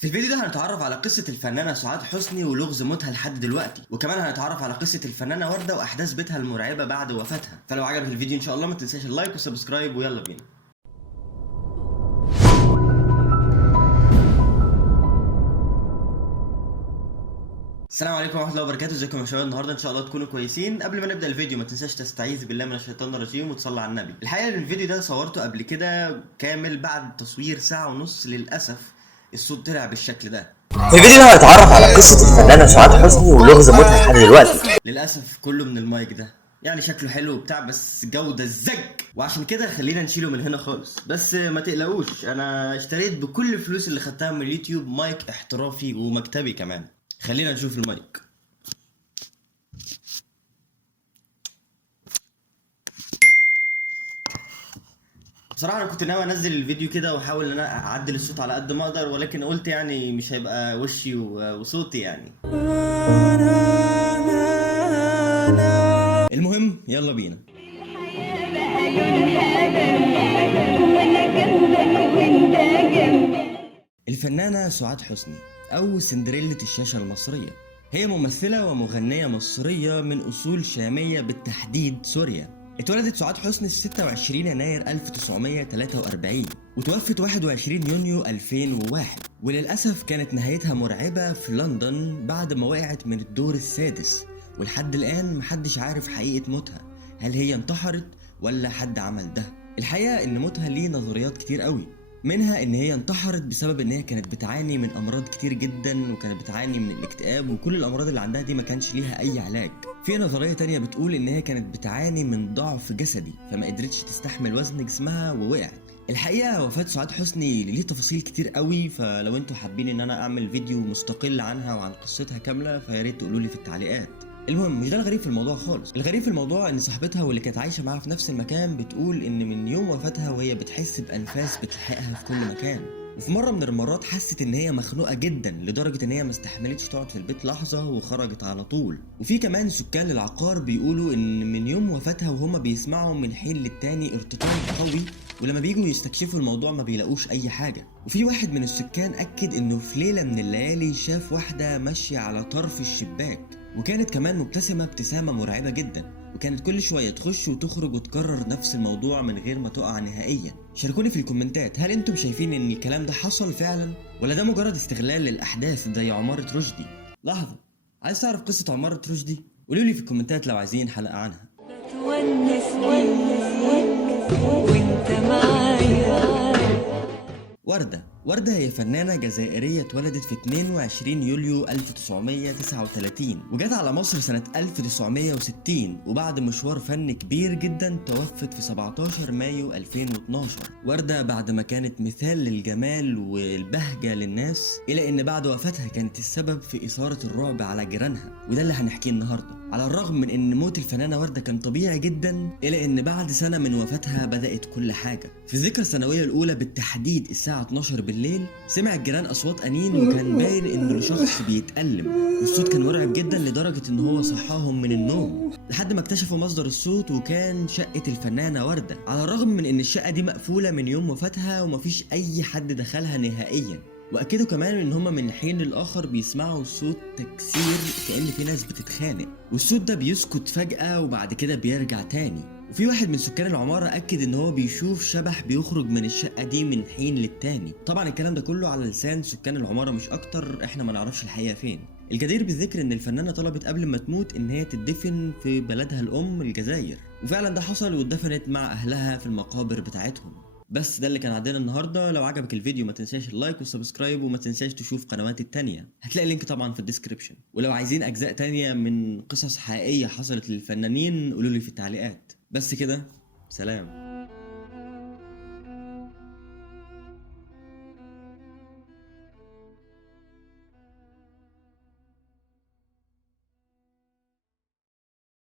في الفيديو ده هنتعرف على قصة الفنانة سعاد حسني ولغز موتها لحد دلوقتي، وكمان هنتعرف على قصة الفنانة وردة وأحداث بيتها المرعبة بعد وفاتها. فلو عجبك الفيديو إن شاء الله ما تنساش اللايك والسبسكرايب، ويلا بينا. السلام عليكم ورحمة الله وبركاته، ازيكم يا شباب؟ النهارده ان شاء الله تكونوا كويسين. قبل ما نبدا الفيديو ما تنساش تستعيذ بالله من الشيطان الرجيم وتصلي على النبي. الحقيقه ان الفيديو ده صورته قبل كده كامل بعد تصوير ساعة ونص، للاسف الصوت طلع بالشكل ده. في الفيديو ده هنتعرف على قصة الفنانة سعاد حسني ولغز موتها لحد دلوقتي. للاسف كله من المايك ده، يعني شكله حلو وبتاع بس جودة الزج، وعشان كده خلينا نشيله من هنا خالص. بس ما تقلقوش، انا اشتريت بكل الفلوس اللي خدتها من اليوتيوب مايك احترافي ومكتبي كمان. خلينا نشوف المايك. بصراحة أنا كنت ناوي أنزل الفيديو كده وأحاول إن أنا أعدل الصوت على قد ما أقدر، ولكن قلت يعني مش هيبقى وشي وصوتي يعني. المهم يلا بينا. الفنانة سعاد حسني أو سندريلا الشاشة المصرية هي ممثلة ومغنية مصرية من أصول شامية، بالتحديد سوريا. اتولدت سعاد حسني في 26 يناير 1943 وتوفت 21 يونيو 2001، وللأسف كانت نهايتها مرعبة في لندن بعد ما وقعت من الدور السادس، ولحد الآن محدش عارف حقيقة موتها، هل هي انتحرت ولا حد عمل ده. الحقيقة إن موتها ليه نظريات كتير قوي، منها ان هي انتحرت بسبب ان هي كانت بتعاني من امراض كتير جدا، وكانت بتعاني من الاكتئاب، وكل الامراض اللي عندها دي ما كانش ليها اي علاج. في نظرية تانية بتقول ان هي كانت بتعاني من ضعف جسدي فما قدرتش تستحمل وزن جسمها ووقعت. الحقيقة وفاة سعاد حسني ليه تفاصيل كتير قوي، فلو انتوا حابين ان انا اعمل فيديو مستقل عنها وعن قصتها كاملة فياريت تقولولي في التعليقات. المهم مش ده الغريب في الموضوع خالص، الغريب في الموضوع ان صاحبتها واللي كانت عايشه معاها في نفس المكان بتقول ان من يوم وفاتها وهي بتحس بانفاس بتلحقها في كل مكان، وفي مره من المرات حست ان هي مخنوقه جدا لدرجه ان هي ما استحملتش تقعد في البيت لحظه وخرجت على طول. وفي كمان سكان العقار بيقولوا ان من يوم وفاتها وهما بيسمعوا من حين للتاني ارتطام قوي، ولما بيجوا يستكشفوا الموضوع ما بيلاقوش اي حاجه. وفي واحد من السكان اكد انه في ليله من الليالي شاف واحده ماشيه على طرف الشباك، وكانت كمان مبتسمة ابتسامة مرعبة جدا، وكانت كل شوية تخش وتخرج وتكرر نفس الموضوع من غير ما تقع نهائيا. شاركوني في الكومنتات، هل انتم شايفين ان الكلام ده حصل فعلا ولا ده مجرد استغلال للأحداث زي عمارة رشدي؟ لحظة، عايز تعرف قصة عمارة رشدي؟ قولولي في الكومنتات لو عايزين حلقة عنها. وانت معايا. وردة هي فنانة جزائرية اتولدت في 22 يوليو 1939 وجت على مصر سنة 1960، وبعد مشوار فني كبير جدا توفت في 17 مايو 2012. وردة بعد ما كانت مثال للجمال والبهجة للناس، إلى إن بعد وفاتها كانت السبب في إثارة الرعب على جيرانها، وده اللي هنحكيه النهاردة. على الرغم من ان موت الفنانة وردة كان طبيعي جدا، الا ان بعد سنة من وفاتها بدأت كل حاجة. في الذكرى السنوية الاولى بالتحديد الساعة 12 بالليل سمع الجيران اصوات انين، وكان باين انه شخص بيتألم، والصوت كان مرعب جدا لدرجة ان هو صحاهم من النوم، لحد ما اكتشفوا مصدر الصوت وكان شقة الفنانة وردة. على الرغم من ان الشقة دي مقفولة من يوم وفاتها ومفيش اي حد دخلها نهائيا، واكدوا كمان ان هما من حين للاخر بيسمعوا صوت تكسير كأن في ناس بتتخانق، والصوت ده بيسكت فجأة وبعد كده بيرجع تاني. وفي واحد من سكان العمارة اكد ان هو بيشوف شبح بيخرج من الشقة دي من حين للتاني. طبعا الكلام ده كله على لسان سكان العمارة مش اكتر، احنا ما نعرفش الحقيقة فين. الجدير بالذكر ان الفنانة طلبت قبل ما تموت ان هي تدفن في بلدها الام الجزائر، وفعلا ده حصل واتدفنت مع اهلها في المقابر بتاعتهم. بس ده اللي كان عندنا النهارده. لو عجبك الفيديو ما تنساش اللايك والسبسكرايب، وما تنساش تشوف قنواتي التانية، هتلاقي اللينك طبعا في الديسكريبشن. ولو عايزين اجزاء تانية من قصص حقيقية حصلت للفنانين قولولي في التعليقات. بس كده، سلام.